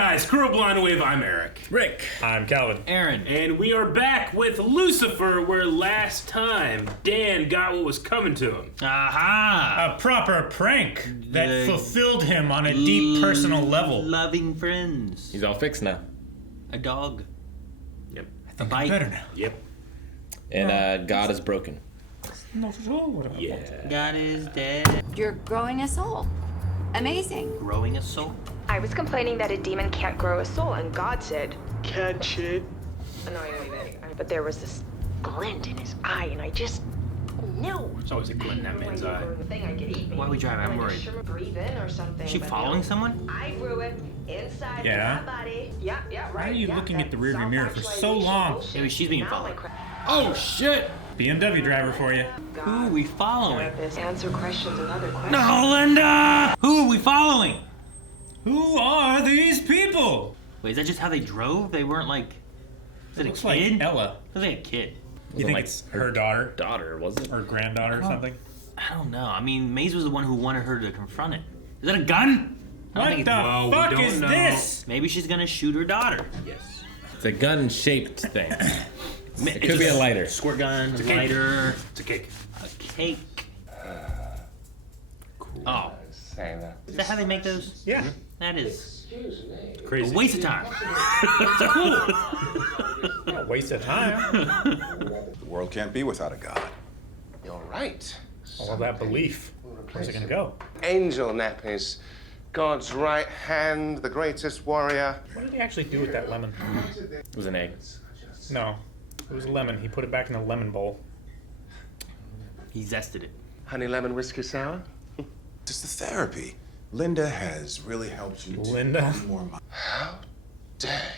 guys, Squirrel Blind Wave, I'm Eric. Rick. I'm Calvin. Aaron. And we are back with Lucifer, where last time Dan got what was coming to him. Aha! A proper prank that fulfilled him on a deep personal level. Loving friends. He's all fixed now. A dog. Yep. I think A bite. I'm better now. Yep. And God is broken. Not at all what I Yeah. wanted. God is dead. You're growing a soul. Amazing. Growing a soul. I was complaining that a demon can't grow a soul, and God said, Can't shit. annoyingly vague. But there was this glint in his eye, and I just knew. There's always a glint in that man's eye. Why are we driving? I'm worried. Breathe in or something. Is she but following no. someone? I grew it inside Yeah. my body. Yeah, right. Why are you yeah, looking that at the rearview mirror for so long? bullshit. Maybe she's being Now followed. I cra- Oh shit! BMW driver for you. Who are we following? This answer questions and other questions. No, Linda! Who are we following? Who are these people? Wait, is that just how they drove? They weren't like... Is it a Looks kid? like Ella. Looks like a kid. You think like it's her daughter? Daughter, was it? Or granddaughter or something? I don't know. I mean, Maze was the one who wanted her to confront it. Is that a gun? I don't What think the it's- Well, we fuck don't is know. this? Maybe she's gonna shoot her daughter. Yes. It's a gun-shaped thing. It It could be a lighter. Squirt gun, a cake. lighter, It's a cake. a cake. Cool. Oh, Say that. is that how they make those? Yeah. That is Crazy. a waste of time. A waste of time. The world can't be without a God. You're right. All that belief. Where's it gonna go? Angel nappies. God's right hand, the greatest warrior. What did he actually do with that lemon? It was an egg. No. It was lemon. He put it back in the lemon bowl. He zested it. Honey lemon whiskey sour. Just the therapy. Linda has really helped you to Linda? be more mindful. How dare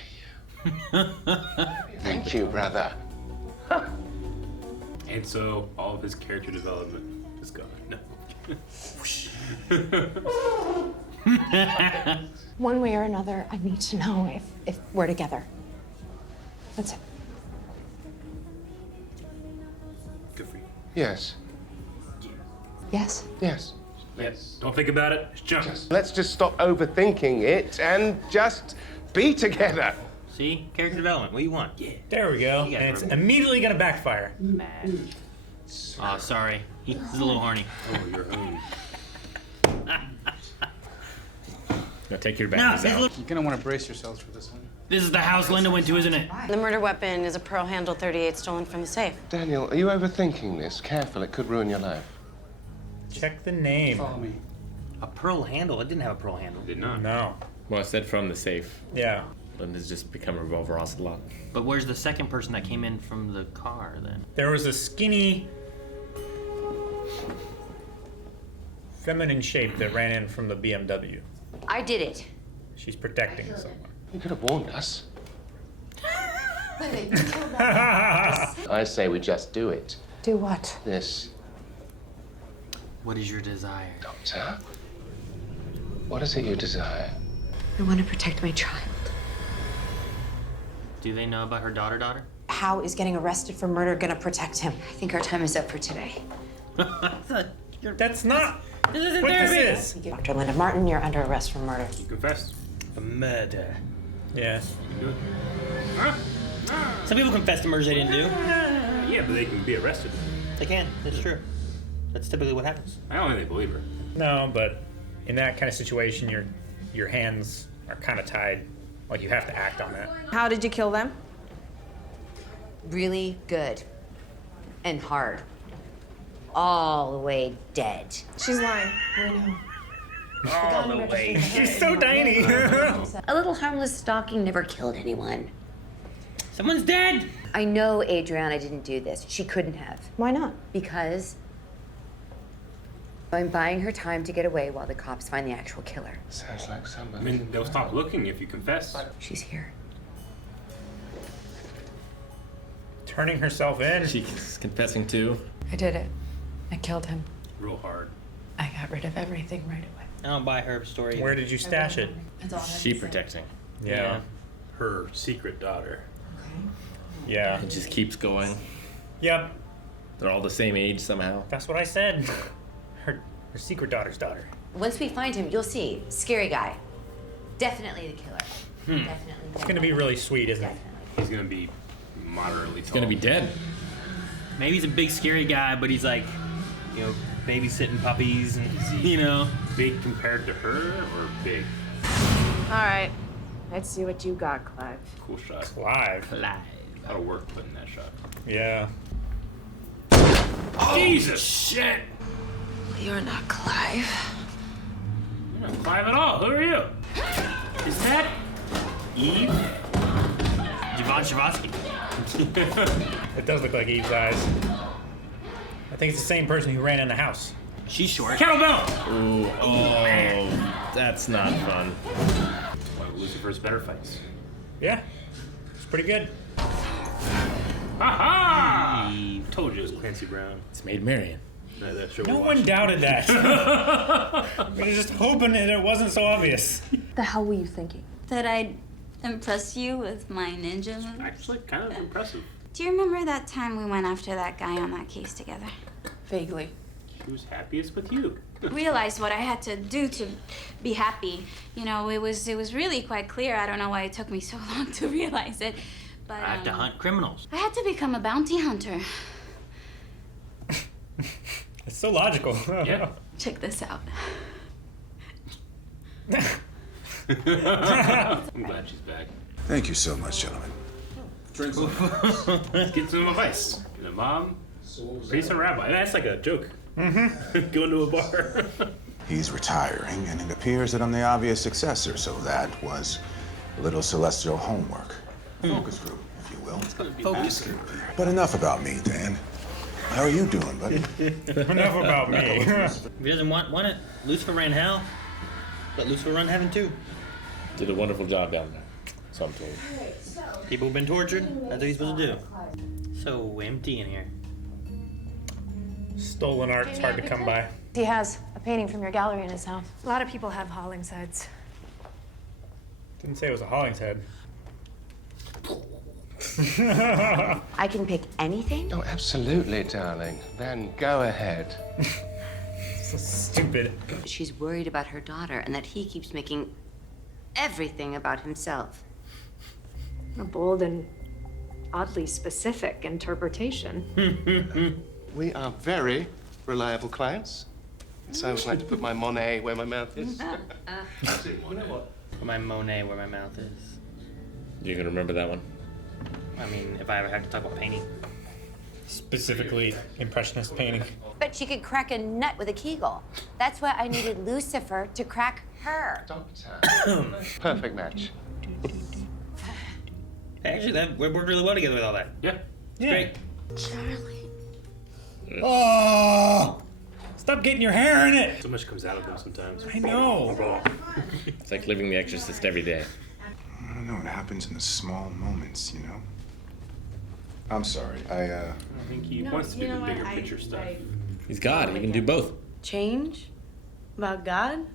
you? Thank you, brother. And so all of his character development is gone. No. One way or another, I need to know if we're together. That's it. Good for you. Yes. Yes? Yes. Yes. Don't think about it. Just jump. Let's just stop overthinking it and just be together. See? Character development. What do you want? Yeah. There we go. You And guys it's are- immediately gonna backfire. Mad. Oh, sorry. He's a little horny. Oh, your own. Now take your No, batteries this, out. look, You're gonna want to brace yourselves for this one. this is the house Linda went to, isn't it? The murder weapon is a pearl handle 38 stolen from the safe. Daniel, are you overthinking this? Careful, it could ruin your life. Check the name. Follow me. A pearl handle? It didn't have a pearl handle. Did not. No. Well, I said from the safe. Yeah. Linda's just become a revolver ocelot. But where's the second person that came in from the car then? There was a skinny, feminine shape that ran in from the BMW. I did it. She's protecting someone. You could have warned us. I say we just do it. Do what? This, What is your desire? Doctor. What is it you desire? I want to protect my child. Do they know about her daughter? How is getting arrested for murder gonna protect him? I think our time is up for today. That's not This isn't what therapy. this is. Dr. Linda Martin, you're under arrest for murder. You confessed. A murder. Yeah. You can do it. Some people confess to murders they didn't do. Yeah, but they can be arrested. They can. That's true. That's typically what happens. I don't think they believe her. No, but in that kind of situation, your hands are kind of tied. Like you have to act on that. How did you kill them? Really good. And hard. All the way dead. She's lying. We know. All the way. She's so tiny. A Little Harmless Stalking never killed anyone. Someone's dead. I know Adriana didn't do this. She couldn't have. Why not? Because I'm buying her time to get away while the cops find the actual killer. Sounds like I somebody. mean, they'll stop looking if you confess. She's here. Turning herself in. She's confessing too. I did it. I killed him. Real hard. I got rid of everything right away. I don't buy her story. Where did you stash it? She protecting. Yeah. Her secret daughter. Yeah. It just keeps going. Yep. They're all the same age somehow. That's what I said. Her secret daughter's daughter. Once we find him, you'll see. Scary guy. Definitely the killer. Definitely. It's gonna be really sweet, isn't it? Definitely. He's gonna be moderately He's gonna be dead. Maybe he's a big scary guy, but he's like, you know, babysitting puppies and you know. big compared to her, or big? All right. Let's see what you got, Clive. Cool shot. Live. Live. A lot of work putting that shot. Yeah. Jesus shit! You're not Clive. You're not Clive at all. Who are you? Is that Eve? Javon Shavosky. It does look like Eve's eyes. I think it's the same person who ran in the house. She's short. Cowbell! Ooh, oh, that's not fun. One of Lucifer's better fights. Yeah. It's pretty good. Ha-ha! Told you it was Clancy Brown. It's Maid Marian. That show No we one watched. doubted that. We were just hoping that it wasn't so obvious. The hell were you thinking? That I'd impress you with my ninja moves? Actually, kind of impressive. Do you remember that time we went after that guy on that case together? Vaguely. She was happiest with you. Realized what I had to do to be happy. You know, it was really quite clear. I don't know why it took me so long to realize it, but I have to hunt criminals. I had to become a bounty hunter. It's so logical. Yeah. Check this out. I'm glad she's back. Thank you so much, gentlemen. Let's get some advice. And a mom, raise a rabbi. That's like a joke. Mm-hmm. Going to a bar. He's retiring, and it appears that I'm the obvious successor, so that was a little celestial homework. Focus group, if you will. Focus group. But enough about me, Dan. How are you doing, buddy? Enough about me. If he doesn't want it, Lucifer ran hell. Let Lucifer run heaven too. Did a wonderful job down there. So I'm told. People have been tortured. That's what he's supposed to do. So empty in here. Stolen art's hard to come by. He has a painting from your gallery in his house. A lot of people have Hollingsheads. Didn't say it was a Hollingshead. I can pick anything? Oh, absolutely, darling. Then go ahead. So stupid. She's worried about her daughter and that he keeps making everything about himself. A bold and oddly specific interpretation. We are very reliable clients. So I would like to put my Monet where my mouth is. My Monet where my mouth is. You can remember that one? I mean, if I ever have to talk about painting. Specifically, impressionist painting. But she could crack a nut with a kegel. That's why I needed Lucifer to crack her. Doctor. Perfect match. Actually, that we worked really well together with all that. Yeah. It's great. Charlie. Oh! Stop getting your hair in it! So much comes out of them sometimes. I know. It's like living The Exorcist every day. I don't know, it happens in the small moments, you know? I'm sorry, I think he wants to do the bigger picture stuff. He's God. He can do both. Change? About God?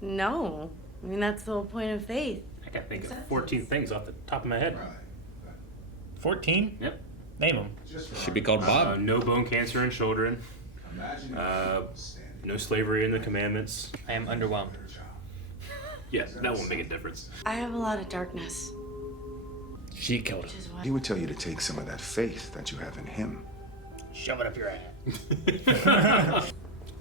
No. I mean, that's the whole point of faith. I can't think of 14 things off the top of my head. 14? Yep. Name them. Should be called Bob. No bone cancer in children. No slavery in the commandments. I am underwhelmed. Yeah, that won't make a difference. I have a lot of darkness. She killed him. He would tell you to take some of that faith that you have in him. Shove it up your ass.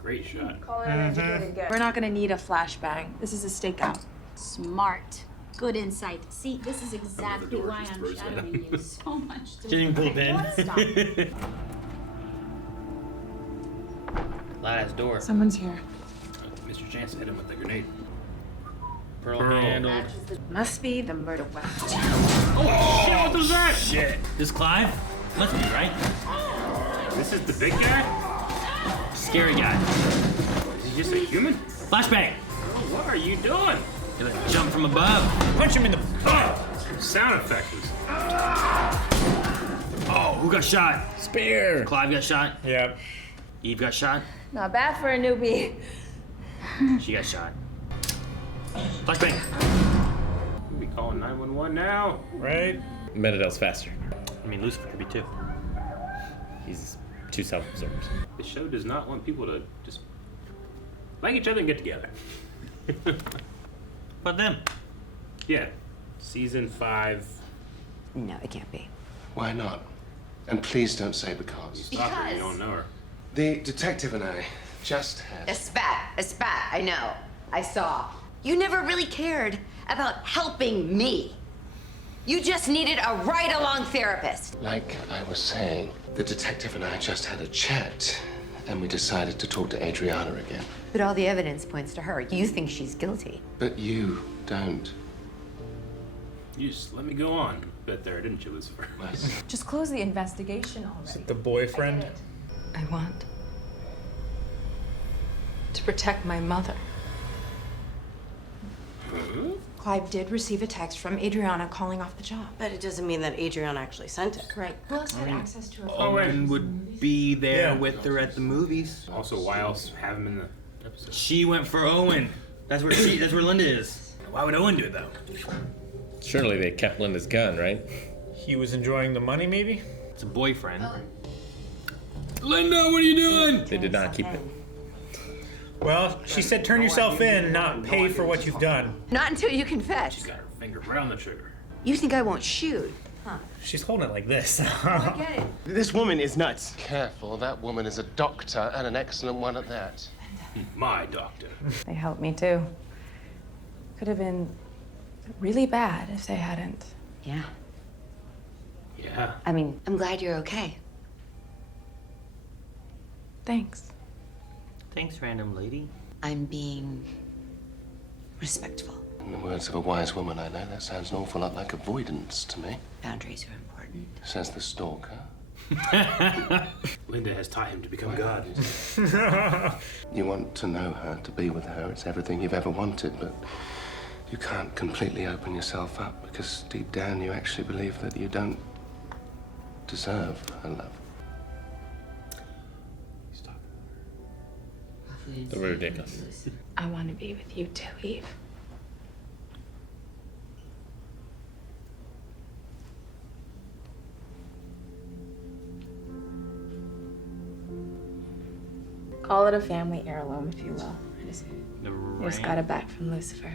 Great shot. We're not gonna need a flashbang. This is a stakeout. Smart. Good insight. See, this is exactly door, why just I'm throws it shadowing out. you so much. Didn't even pull a pin. Stop. Loud ass door. Someone's here. Mr. Chance hit him with the grenade. Pearl Pearl. handled. Must be the murder weapon. Oh, shit, what was that? Shit. This Clive? Must be, right? This is the big guy? Scary guy. Is he just a human? Flashbang! What are you doing? Gonna jump from above. Punch him in the butt! Sound effects. Oh, who got shot? Spear. Clive got shot. Yep. Eve got shot. Not bad for a newbie. She got shot. Flashbang. We'll be calling 911 now. Right? Metadell's faster. I mean, Lucifer could be too. He's too self-absorbed. The show does not want people to just like each other and get together. But them. Yeah. Season 5. No, it can't be. Why not? And please don't say because. Stop her, you don't know her. The detective and I just had... A spat, I know. I saw. You never really cared about helping me. You just needed a ride-along therapist. Like I was saying, the detective and I just had a chat, and we decided to talk to Adriana again. But all the evidence points to her. You think she's guilty. But you don't. You just let me go on a bit there, didn't you, Lucifer? Just close the investigation already. Is it the boyfriend? I want to protect my mother. Clive did receive a text from Adriana calling off the job. But it doesn't mean that Adriana actually sent it. Right. Who else had access to her phone? Owen would be there Yeah. with her at the movies. Also, why else have him in the episode? She went for Owen. That's where Linda is. Why would Owen do it though? Surely they kept Linda's gun, right? He was enjoying the money, maybe? It's a boyfriend. Linda, what are you doing? They did not keep it. Well, she said turn yourself in, not pay for what you've done. Not until you confess. She's got her finger right on the trigger. You think I won't shoot? Huh. She's holding it like this. I get it. This woman is nuts. Careful, that woman is a doctor, and an excellent one at that. My doctor. They helped me too. Could have been really bad if they hadn't. Yeah. Yeah. I mean, I'm glad you're okay. Thanks. Thanks, random lady. I'm being respectful. In the words of a wise woman I know, that sounds an awful lot like avoidance to me. Boundaries are important. Says the stalker. Linda has taught him to become God. You want to know her, to be with her. It's everything you've ever wanted, but you can't completely open yourself up because deep down you actually believe that you don't deserve her love. They were ridiculous. I want to be with you too, Eve. Call it a family heirloom, if you will. I just got it back from Lucifer.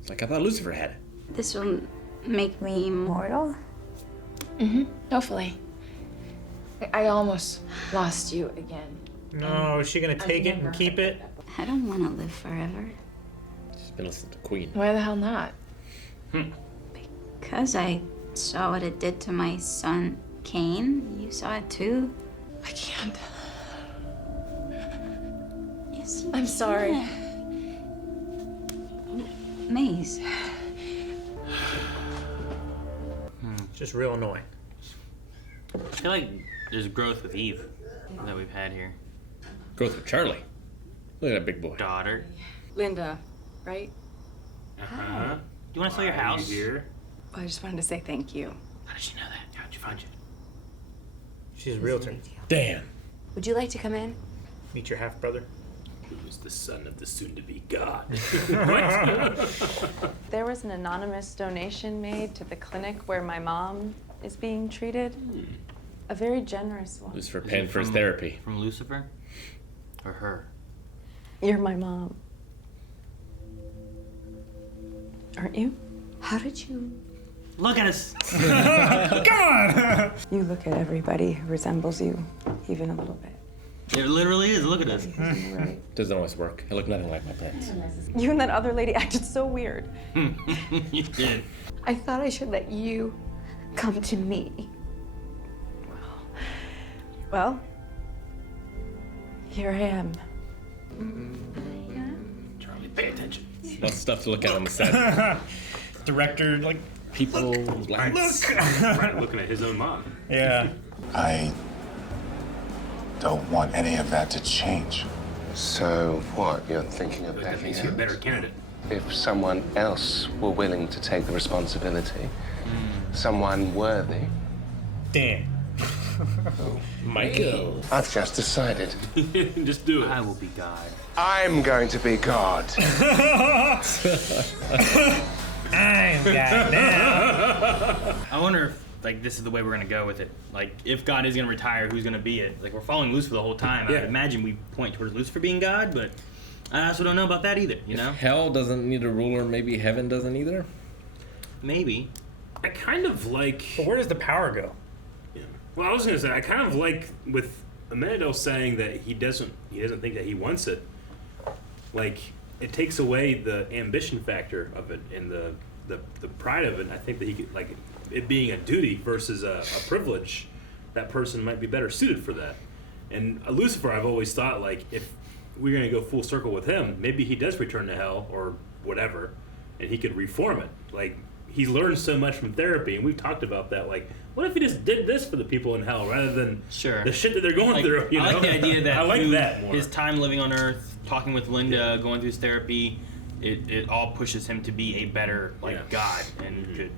It's like I thought Lucifer had it. This will make me immortal. Mm-hmm. Hopefully. I almost lost you again. No, is she gonna take it and keep it? I don't want to live forever. She's been listening to Queen. Why the hell not? Because I saw what it did to my son, Cain. You saw it too. I can't. Yes, you I'm sorry. can. Maze. It's just real annoying. I feel like there's growth with Eve that we've had here. Growth with Charlie. Look at that big boy. Daughter. Linda, right? Uh-huh. Do you want to sell your house? Here. Well, I just wanted to say thank you. How did she know that? How'd you find you? She's a realtor. Damn. Would you like to come in? Meet your half brother. Who is the son of the soon-to-be God? There was an anonymous donation made to the clinic where my mom is being treated. A very generous one. Lucifer paying for his therapy. From Lucifer? Or her? You're my mom. Aren't you? How did you? Look at us! Come on! You look at everybody who resembles you, even a little bit. It literally is. Look at us. Right. Doesn't always work. I look nothing like my parents. You and that other lady acted so weird. You did. I thought I should let you come to me. Well, here I am. Charlie, pay attention. Lots of stuff to look at on the set. Director, like, People, lights. Right, looking at his own mom. yeah. I don't want any of that to change. So what? You're thinking of That backing makes you a out? better candidate. If someone else were willing to take the responsibility, someone worthy, Damn. Michael. I've just decided Just do it. I will be God. I'm going to be God. I'm God now. I wonder if, like, this is the way we're gonna go with it. Like, if God is gonna retire, who's gonna be it? Like, we're following Lucifer the whole time. Yeah. I'd imagine we point towards Lucifer being God, but I also don't know about that either, you know? Hell doesn't need a ruler, maybe heaven doesn't either. Maybe. I kind of like. But where does the power go? Yeah. Well, I was gonna say I kind of like with Amenadel saying that he doesn't think that he wants it. Like it takes away the ambition factor of it and the pride of it. I think that he could, like it being a duty versus a privilege. That person might be better suited for that. And Lucifer, I've always thought like if we're gonna go full circle with him, maybe he does return to hell or whatever, and he could reform it. Like he's learned so much from therapy, and we've talked about that. Like, what if he just did this for the people in hell rather than the shit that they're going through? You know? I like the idea that I like that more. His time living on Earth, talking with Linda, going through his therapy, it all pushes him to be a better God and could,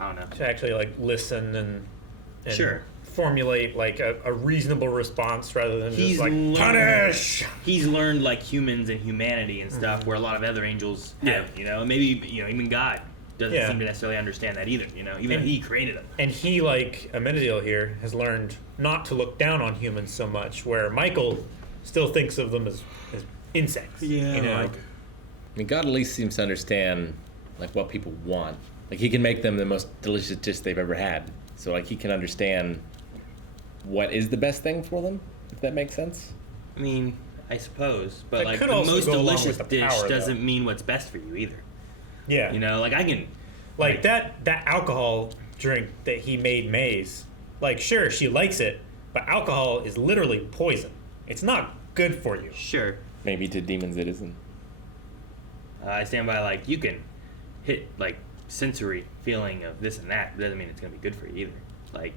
I don't know, to actually like listen and sure. formulate like a reasonable response rather than just like punish. He's learned like humans and humanity and stuff where a lot of other angels have, you know, maybe even God doesn't seem to necessarily understand that either, you know, even though he created them. And he, like Amenadiel here, has learned not to look down on humans so much, where Michael still thinks of them as insects. Yeah, you know? I mean, God at least seems to understand like what people want. Like he can make them the most delicious dish they've ever had. So like he can understand what is the best thing for them, if that makes sense. I mean, I suppose, but That like could the also most go along delicious with the dish power, doesn't mean what's best for you either. Yeah. You know, like I can like that alcohol drink that he made Maze. Like sure, she likes it, but alcohol is literally poison. It's not good for you. Sure. Maybe to demons it isn't. I stand by like you can hit like sensory feeling of this and that. It doesn't mean it's gonna be good for you either. Like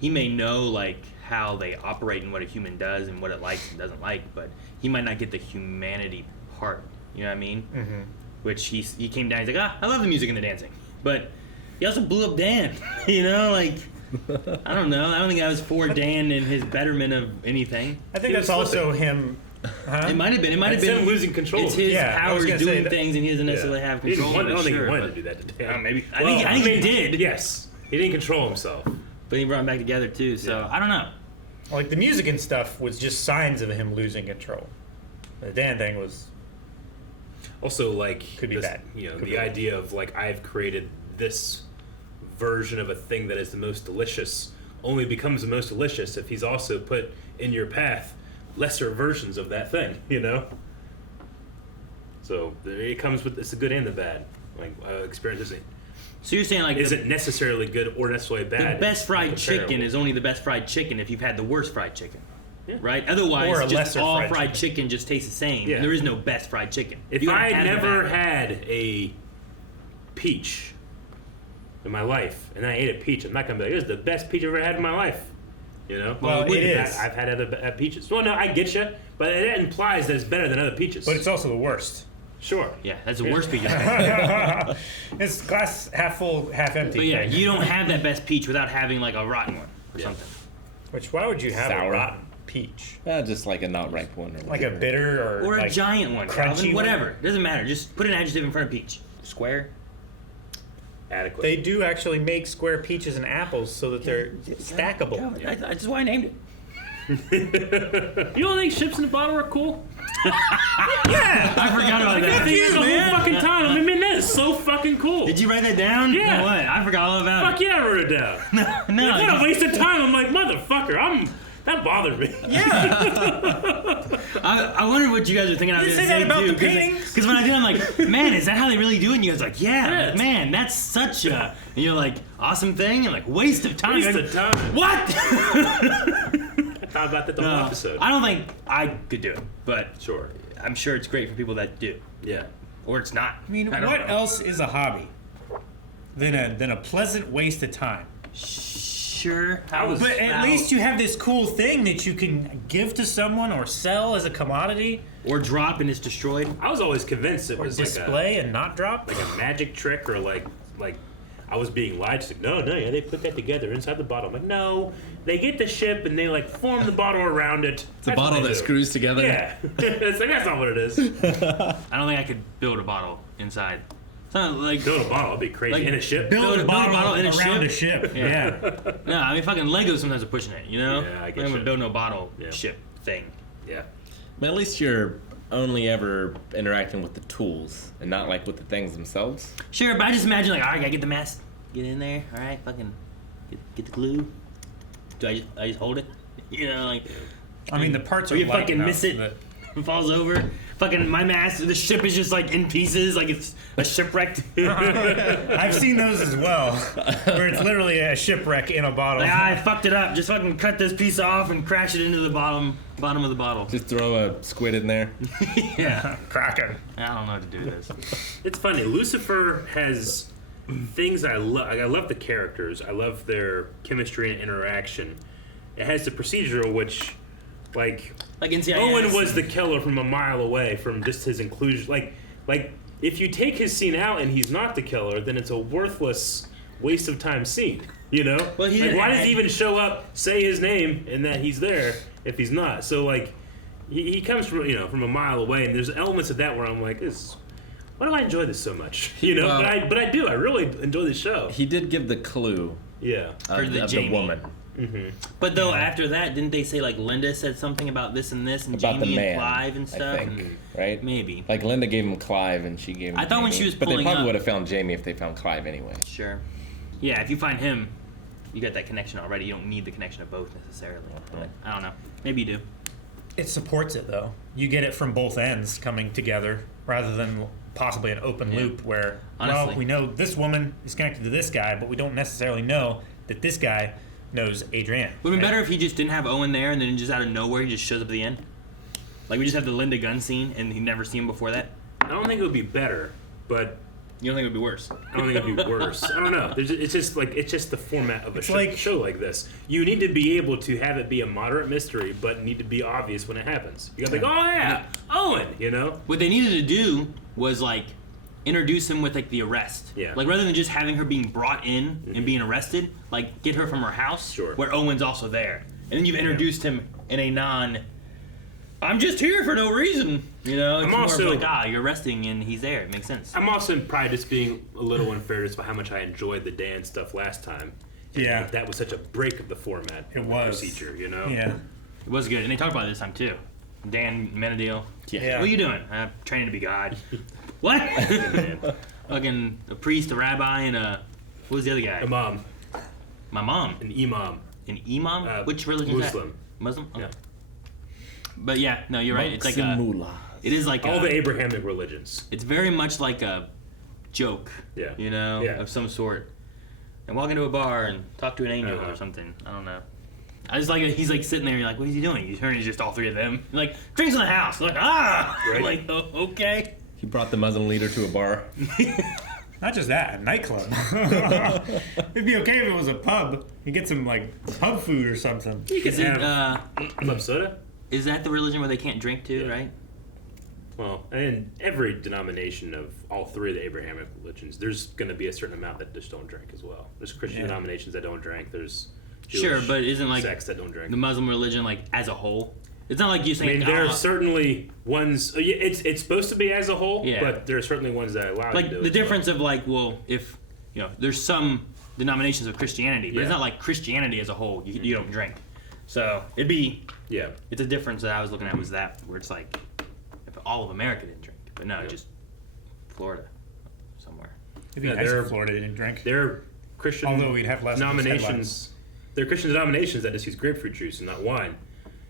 he may know like how they operate and what a human does and what it likes and doesn't like, but he might not get the humanity part. You know what I mean? Mm-hmm. Which he came down. He's like, I love the music and the dancing, but he also blew up Dan. You know, like I don't know. I don't think I was for Dan and his betterment of anything. I think that's also him. Huh? It might have been. It might have been him losing control. It's his power gonna doing say things, and he doesn't necessarily have control. I don't think he sure, wanted but- to do that to Dan. Maybe. I Well, think he did. Yes, he didn't control himself. But he brought him back together too. So I don't know. Like the music and stuff was just signs of him losing control. The Dan thing was Also, like could be bad. You know, Could the be idea of like I've created this version of a thing that is the most delicious only becomes the most delicious if he's also put in your path lesser versions of that thing. You know. So it comes with it's the good and the bad. Like experience isn't. So you're saying like isn't necessarily good or necessarily bad. The best fried chicken comparable. is only the best fried chicken if you've had the worst fried chicken. Yeah. Right? Otherwise, Or a just lesser all fried fried chicken just tastes the same. Yeah. There is no best fried chicken. If You gotta I have the never bad. had a peach in my life, and I ate a peach, I'm not gonna be like, "This is the best peach I've ever had in my life." You know? Well, it is. I've had other peaches. Well, no, I get you, but it implies that it's better than other peaches. But it's also the worst. Sure. Yeah, that's the worst peach. It's glass half full, half empty. But yeah, thing. you don't have that best peach without having like a rotten one or something. Which why would you have a Sour. rotten peach? Just like a not ripe one. Like a bitter Or like a giant one, crunchy Calvin, one? whatever. It doesn't matter. Just put an adjective in front of peach. Square. Adequate. They do actually make square peaches and apples so that they're stackable. That's why I named it. You don't think ships in a bottle are cool? Yeah, I forgot about that. I think the whole fucking time. I mean, that is so fucking cool. Did you write that down? Yeah. Or what? I forgot all about Fuck yeah, I wrote it down. No, What a waste of time. I'm like, motherfucker, that bothered me. I wondered what you guys were thinking. I was You gonna say that say about too, the paintings? Because when I did, I'm like, man, is that how they really do it? And you guys are like, yeah, Yeah. man, that's such a. And you're like, awesome thing, and like waste of time. Waste You're of like, time. What? How about that the whole episode? I don't think I could do it, but Sure. I'm sure it's great for people that do, Yeah. or it's not. I mean, don't what know. else is a hobby than a pleasant waste of time? Sure. But at least you have this cool thing that you can give to someone or sell as a commodity. Or drop and it's destroyed. I was always convinced it Or was display and not drop. like a magic trick or like I was being lied to. No, yeah, they put that together inside the bottle. I'm like, no, they get the ship and they like form the bottle around it. It's a bottle that screws together. Yeah, it's like, that's not what it is. I don't think I could build a bottle inside. It's not like Build a bottle, it'd be crazy. Like, in a ship. Build a bottle in a around ship? a ship. Yeah. No, I mean fucking Legos sometimes are pushing it. You know. Yeah, I I'm get gonna you. build no bottle Yeah. ship thing. Yeah. But at least you're only ever interacting with the tools and not like with the things themselves. Sure, but I just imagine like, all right, gotta get the mask, get in there, all right, fucking get the glue. Do I just hold it? You know, like. I mean, the parts or are you light fucking enough miss it. that- It falls over. Fucking my mask. The ship is just like in pieces, like it's a shipwrecked. I've seen those as well, where it's literally a shipwreck in a bottle. Like, I fucked it up. Just fucking cut this piece off and crash it into the bottom of the bottle. Just throw a squid in there. Yeah, Kraken. I don't know what to do with this. It's funny. Lucifer has things I love. I love the characters. I love their chemistry and interaction. It has the procedural, which, like NCIS. Owen was the killer from a mile away from just his inclusion. Like if you take his scene out and he's not the killer, then it's a worthless waste of time scene. You know? Well, why does he even show up, say his name, and that he's there if he's not? So like, he comes from from a mile away, and there's elements of that where I'm like, why do I enjoy this so much? You know, but I do. I really enjoy the show. He did give the clue. Yeah, For the of Jamie. the woman. Mm-hmm. But though after that, didn't they say like Linda said something about this and this and About Jamie the man, and Clive and stuff? I think, and right? Maybe. Like Linda gave him Clive and she gave him I thought when Jamie. she was But they pulling probably up- would have found Jamie if they found Clive anyway. Sure. Yeah, if you find him, you got that connection already. You don't need the connection of both necessarily. But I don't know. Maybe you do. It supports it though. You get it from both ends coming together rather than possibly an open loop where Honestly. we know this woman is connected to this guy, but we don't necessarily know that this guy knows Adrienne. Would have been better if he just didn't have Owen there and then just out of nowhere he just shows up at the end. Like we just have the Linda Gunn scene and he never seen him before that. I don't think it would be better, but you don't think it would be worse? I don't think it'd be worse. I don't know. It's just the format of a show like this. You need to be able to have it be a moderate mystery, but need to be obvious when it happens. You gotta be like, oh yeah, Owen. You know. What they needed to do was like introduce him with like the arrest. Yeah. Like rather than just having her being brought in and being arrested, like get her from her house where Owen's also there. And then you've introduced him in a I'm just here for no reason. You know, it's I'm more also- of like, you're arresting and he's there. It makes sense. I'm also probably just being a little unfair just by how much I enjoyed the Dan stuff last time. And Yeah. that was such a break of the format. It of the was. procedure. You know. Yeah. It was good. And they talked about it this time too. Dan Menadil. Yeah. What are you doing? I'm training to be God. What? Fucking a priest, a rabbi, and what was the other guy? Imam. My mom. An imam. An imam? Which religion is Muslim. that? Muslim? Okay. Yeah. But yeah, no, you're right. It's like Monks a. and mullahs. It is like all a, the Abrahamic religions. It's very much like a joke. Yeah. You know, Yeah. of some sort. And walk into a bar and talk to an angel or something. I don't know. I just like it. He's like sitting there. You're like, what is he doing? You turn, he's just all three of them. You're like, drinks in the house. You're like, Right. I'm like, oh, okay. He brought the Muslim leader to a bar. Not just that, a nightclub. It'd be okay if it was a pub. You get some like pub food or something. You can Is it, have club soda. Is that the religion where they can't drink too? Right. Well, and every denomination of all three of the Abrahamic religions, there's going to be a certain amount that just don't drink as well. There's Christian denominations that don't drink. There's Jewish Sure, but isn't like sects that don't drink. the Muslim religion like as a whole? It's not like you I saying. mean, there are certainly ones. Yeah, it's supposed to be as a whole, Yeah. but there are certainly ones that allow like you to do the it. difference of like, well, if there's some denominations of Christianity, but it's Yeah. not like Christianity as a whole. You don't drink, so it'd be it's a difference that I was looking at was that where it's like if all of America didn't drink, but no, just Florida somewhere. It'd be nice if Florida didn't drink. There are Christian Although we'd have less denominations. There are Christian denominations that just use grapefruit juice and not wine.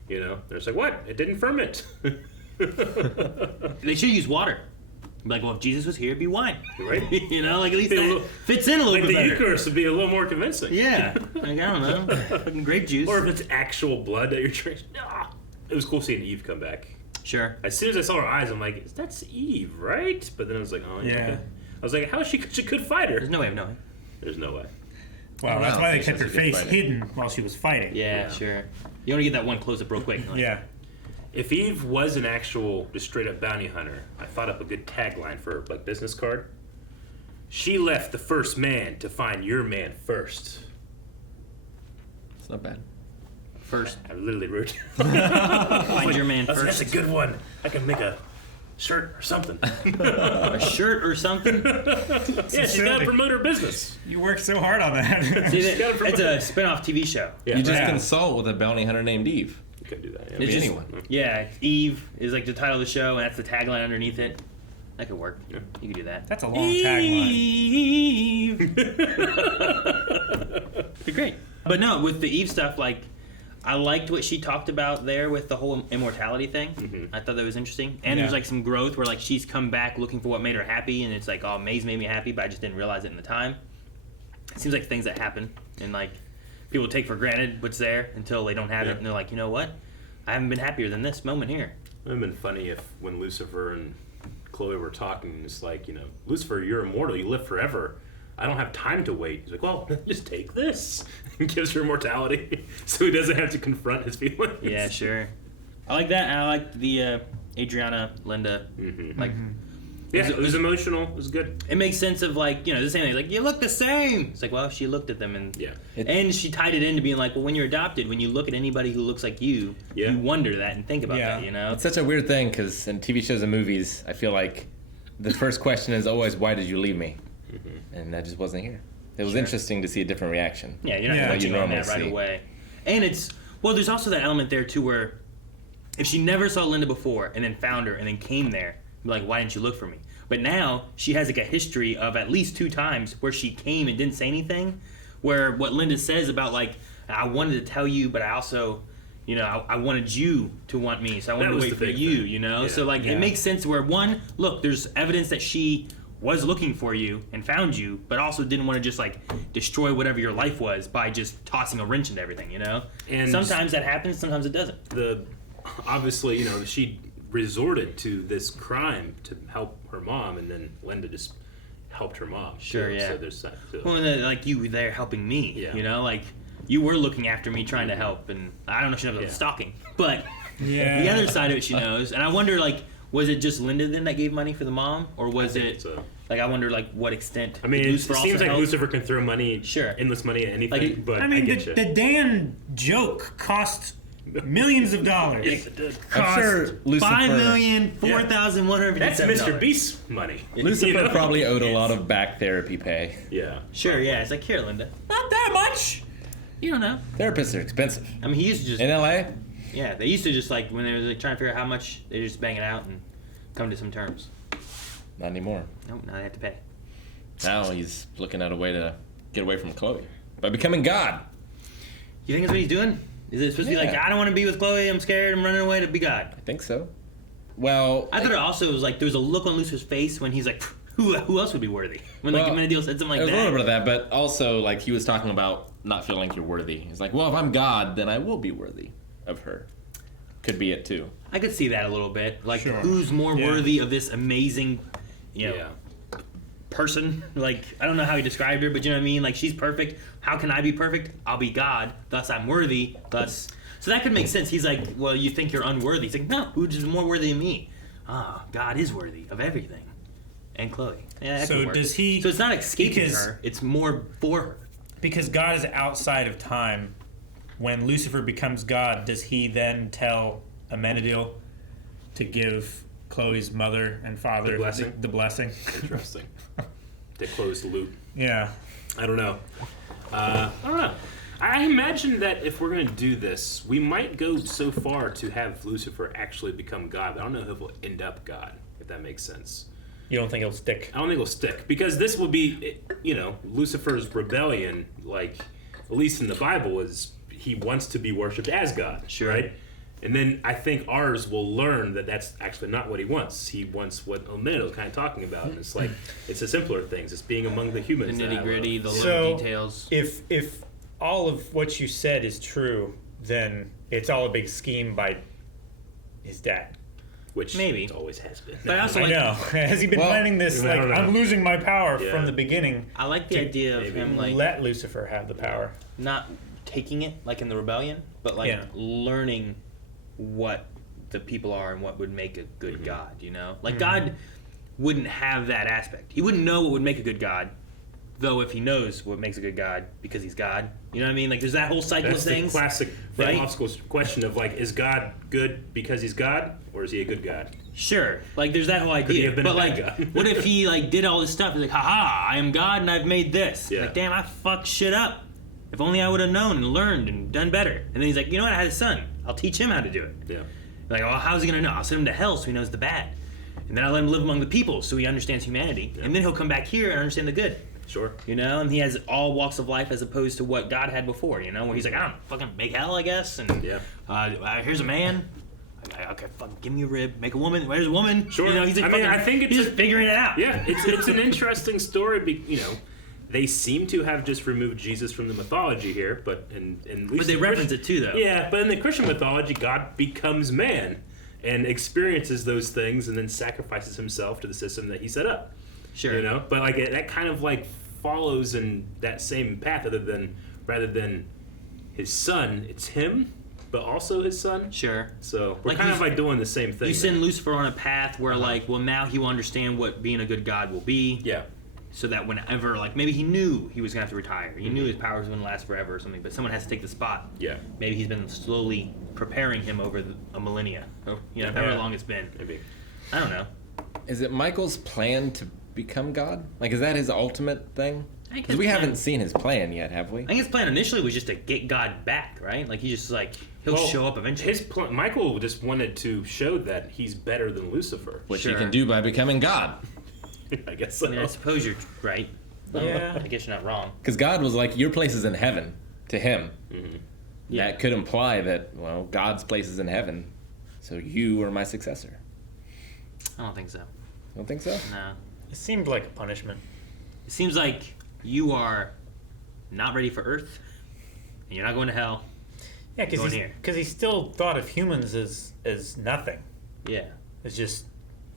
You know, they're just like, what? It didn't ferment. They should use water. Be like, well, if Jesus was here, it'd be wine. Right? Like at least Be a that little- fits in a little like bit the better. Eucharist would be a little more convincing. Yeah, like I don't know, fucking grape juice. Or if it's actual blood that you're drinking. Ah, it was cool seeing Eve come back. Sure. As soon as I saw her eyes, I'm like, that's Eve, right? But then I was like, oh, yeah. Yeah. I was like, how is she could fight her? There's no way of knowing. There's no way. Well, that's why they kept her face hidden while she was fighting. Yeah, sure. You want to get that one close up real quick. Like, Yeah. If Eve was an actual, just straight up bounty hunter, I thought up a good tagline for her like business card. She left the first man to find your man first. It's not bad. First. I literally wrote. Find your man That's first. a good one. I can make a shirt or something. A shirt or something? Yeah, she's got to promote her business. You worked so hard on that. See, it's a spin-off TV show. Yeah. You just Yeah. consult with a bounty hunter named Eve. You could do that. Yeah. It's just, anyone. Yeah, Eve is like the title of the show, and that's the tagline underneath it. That could work. Yeah. You could do that. That's a long tagline. Eve. Be great. But no, with the Eve stuff, like, I liked what she talked about there with the whole immortality thing. Mm-hmm. I thought that was interesting. And there's like some growth where like she's come back looking for what made her happy, and it's like, oh, Maze made me happy, but I just didn't realize it in the time. It seems like things that happen, and like people take for granted what's there until they don't have it, and they're like, you know what? I haven't been happier than this moment here. It would have been funny if when Lucifer and Chloe were talking, it's like, you know, Lucifer, you're immortal, you live forever. I don't have time to wait. He's like, well, just take this. And gives her immortality so he doesn't have to confront his feelings. Yeah, sure. I like that. And I like the Adriana, Linda. Mm-hmm. Like, yeah, it was emotional. It was good. It makes sense of like, you know, the same thing. Like, you look the same. It's like, well, she looked at them and and she tied it into being like, well, when you're adopted, when you look at anybody who looks like you, you wonder that and think about that, you know? It's such a weird thing because in TV shows and movies, I feel like the first question is always, why did you leave me? Mm-hmm. And that just wasn't here. It was interesting to see a different reaction. Yeah, you're not touching on that right away. And it's, well, there's also that element there too where if she never saw Linda before and then found her and then came there, be like, why didn't you look for me? But now she has like a history of at least 2 times where she came and didn't say anything, where what Linda says about like, I wanted to tell you, but I also, you know, I wanted you to want me, so I wanted to wait for you, you know? Yeah. So like it makes sense where one, look, there's evidence that she was looking for you and found you, but also didn't want to just like destroy whatever your life was by just tossing a wrench into everything, you know? And sometimes that happens, sometimes it doesn't. Obviously, you know, she resorted to this crime to help her mom, and then Linda just helped her mom. Sure, too, yeah. So there's that too. Well, and then, like you were there helping me, you know? Like you were looking after me, trying to help, and I don't know if she knows about stalking, but the other side of it she knows. And I wonder, like, was it just Linda then that gave money for the mom, or was it so. Like I wonder like what extent? I mean, it Lucifer seems like help? Lucifer can throw money, endless money at anything. Like, but I mean, get the Dan joke cost millions of dollars. Yes, it did. I'm sure Lucifer, $5,457,157. That's Mr. Beast's money. Lucifer You know? probably owed a lot of back therapy pay. Yeah. Sure, yeah. It's like, here, Linda. Not that much. You don't know. Therapists are expensive. I mean, he used to just in LA. Yeah, they used to just like when they were like trying to figure out how much, they just bang it out and come to some terms. Not anymore. Nope, now they have to pay. Now he's looking at a way to get away from Chloe by becoming God. You think that's what he's doing? Is it supposed to be like, I don't want to be with Chloe, I'm scared, I'm running away to be God? I think so. Well, I thought it also was like there was a look on Lucifer's face when he's like, who else would be worthy? When like Amenadiel said something like there was that. a little bit of that, but also like he was talking about not feeling like you're worthy. He's like, well, if I'm God, then I will be worthy of her. Could be it too. I could see that a little bit. Like, who's more worthy of this amazing, you know, person? Like, I don't know how he described her, but you know what I mean? Like, she's perfect. How can I be perfect? I'll be God. Thus, I'm worthy. Thus, so that could make sense. He's like, well, you think you're unworthy. He's like, no, who's more worthy than me? God is worthy of everything. And Chloe. Yeah, that So could work. does he? So it's not escaping because- her. It's more for her. Because God is outside of time. When Lucifer becomes God, does he then tell Amenadiel to give Chloe's mother and father The blessing? Interesting. To close the loop. Yeah. I don't know. I don't know. I imagine that if we're going to do this, we might go so far to have Lucifer actually become God. But I don't know if he'll end up God, if that makes sense. You don't think it'll stick? I don't think it'll stick. Because this will be, you know, Lucifer's rebellion, like, at least in the Bible, is he wants to be worshipped as God, right? And then I think ours will learn that that's actually not what he wants. He wants what Omeno was kind of talking about. And it's like, it's the simpler things. It's being among the humans. The nitty-gritty, the So, little details. If all of what you said is true, then it's all a big scheme by his dad. Which maybe it always has been. But I also I know. Has he been planning this? I Like, don't know. I'm losing my power Yeah. from the beginning. I like the idea of him like let Lucifer have the power. not taking it like in the rebellion, but like learning what the people are and what would make a good God, you know? Like God wouldn't have that aspect. He wouldn't know what would make a good God, though if he knows what makes a good God because he's God. You know what I mean? Like there's that whole cycle That's of things. the classic right? philosophical question of like, is God good because he's God, or is he a good God? Sure. Like there's that whole Could he idea. have been But a bad like God? what if he like did all this stuff? He's like, haha, I am God and I've made this. Yeah. Like, damn, I fucked shit up. If only I would have known and learned and done better. And then he's like, you know what? I had a son. I'll teach him how to do it. Yeah. Like, oh, how's he gonna know? I'll send him to hell so he knows the bad. And then I'll let him live among the people so he understands humanity. Yeah. And then he'll come back here and understand the good. Sure. You know, and he has all walks of life as opposed to what God had before, you know, where he's like, I don't fucking make hell, I guess. And here's a man. Okay, fucking give me a rib. Make a woman. Where's a woman? Sure. You know, he's like, I think it's he's just figuring it out. Yeah, it's an interesting story. You know, they seem to have just removed Jesus from the mythology here, but but they reference it too, though. Yeah, but in the Christian mythology, God becomes man and experiences those things, and then sacrifices himself to the system that he set up. Sure. You know, but like that kind of like follows in that same path, rather than his son, it's him. But also his son? Sure. So we're kind of like doing the same thing. You send Lucifer on a path where like, well, now he will understand what being a good god will be. Yeah. So that whenever, like, maybe he knew he was going to have to retire. He knew his powers wouldn't last forever or something, but someone has to take the spot. Yeah. Maybe he's been slowly preparing him over a millennia. Or, however long it's been. Maybe. I don't know. Is it Michael's plan to become God? Like, is that his ultimate thing? Because we haven't seen his plan yet, have we? I think his plan initially was just to get God back, right? Like, he just like, he'll show up eventually. Michael just wanted to show that he's better than Lucifer. Which he can do by becoming God. I guess so. I mean, I suppose you're right. Yeah. I guess you're not wrong. Because God was like, your place is in heaven to him. Mm-hmm. Yeah. That could imply that, well, God's place is in heaven, so you are my successor. I don't think so. Don't think so? No. It seemed like a punishment. It seems like you are not ready for Earth, and you're not going to hell. Yeah, because he still thought of humans as nothing. Yeah. It's just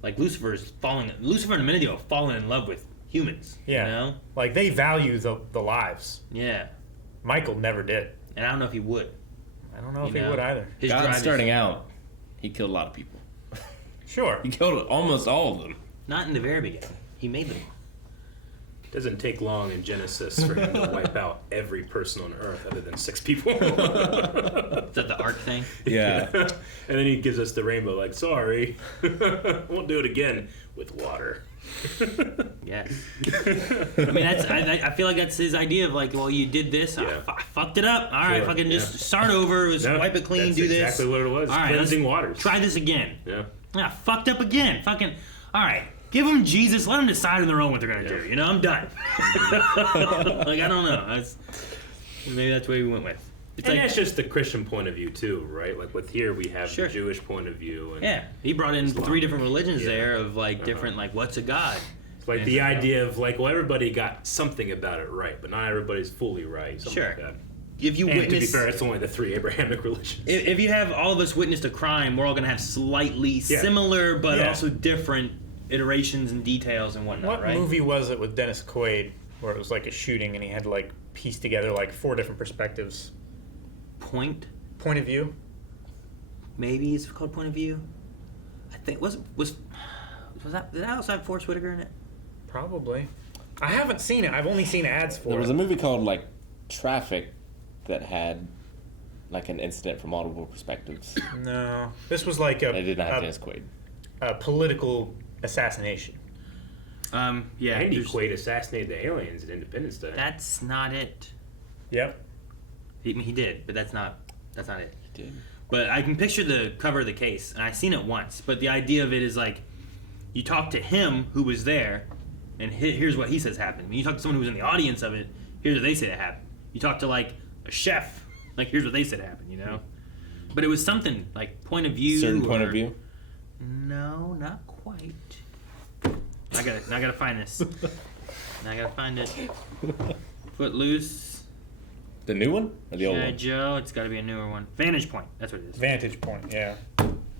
like Lucifer and Amenadiel have fallen in love with humans. Yeah. You know? Like they value the lives. Yeah. Michael never did. And I don't know if he would. I don't know if he would either. God starting out, he killed a lot of people. Sure. He killed almost all of them. Not in the very beginning. He made them. It doesn't take long in Genesis for him to wipe out every person on Earth other than 6 people. Is that the ark thing? Yeah. And then he gives us the rainbow, like, sorry, won't do it again with water. Yes. I mean, I feel like that's his idea of like, well, you did this, I fucked it up. All right, fucking just start over, wipe it clean, do this. Exactly what it was. All right, cleansing waters. Try this again. Yeah. Yeah, fucked up again. Fucking. All right. Give them Jesus. Let them decide on their own what they're gonna do. You know, I'm done. Like, I don't know. Maybe that's what we went with. It's and that's just the Christian point of view too, right? Like with here we have the Jewish point of view. And yeah, he brought in Islam. 3 different religions there of like different like what's a god. It's like the idea of like, well, everybody got something about it right, but not everybody's fully right. Something like that. If you witness, to be fair, it's only the 3 Abrahamic religions. If you have all of us witnessed a crime, we're all gonna have slightly similar but also different iterations and details and whatnot. What movie was it with Dennis Quaid where it was like a shooting and he had to like piece together like 4 different perspectives? Point of view. Maybe it's called Point of View. I think was that, did that also have Forrest Whitaker in it? Probably. I haven't seen it. I've only seen ads for it. There was a movie called like Traffic that had like an incident from multiple perspectives. No, this was like a. They did not have Dennis Quaid. A political assassination. Yeah. Andy Quaid assassinated the aliens at Independence Day. That's not it. Yep. He did, but that's not it. He did. But I can picture the cover of the case, and I've seen it once. But the idea of it is like, you talk to him who was there, and here's what he says happened. When you talk to someone who was in the audience of it, here's what they say that happened. You talk to like a chef, like here's what they said happened. You know. But it was something like point of view. Certain point of view. No, not quite. I gotta find this. I gotta find it. Footloose. The new one or the old one? Joe, it's got to be a newer one. Vantage Point. That's what it is. Vantage Point. Yeah.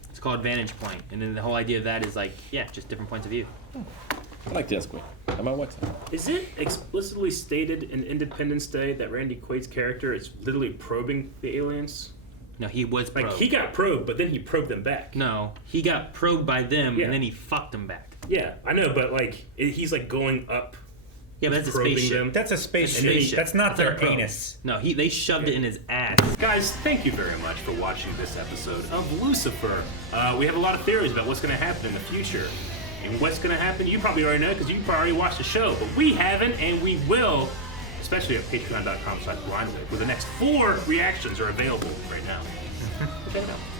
It's called Vantage Point, and then the whole idea of that is like, just different points of view. I like Dennis Quaid. I might watch that. Is it explicitly stated in Independence Day that Randy Quaid's character is literally probing the aliens? No, he was probed. Like he got probed, but then he probed them back. No, he got probed by them, and then he fucked them back. Yeah, I know, but like he's like going up. Yeah, but that's a spaceship. Them. That's a spaceship. That's not their anus. No, they shoved it in his ass. Guys, thank you very much for watching this episode of Lucifer. We have a lot of theories about what's going to happen in the future. And what's going to happen, you probably already know because you probably watched the show. But we haven't, and we will especially at patreon.com/blindwave, where the next 4 reactions are available right now. Check it out.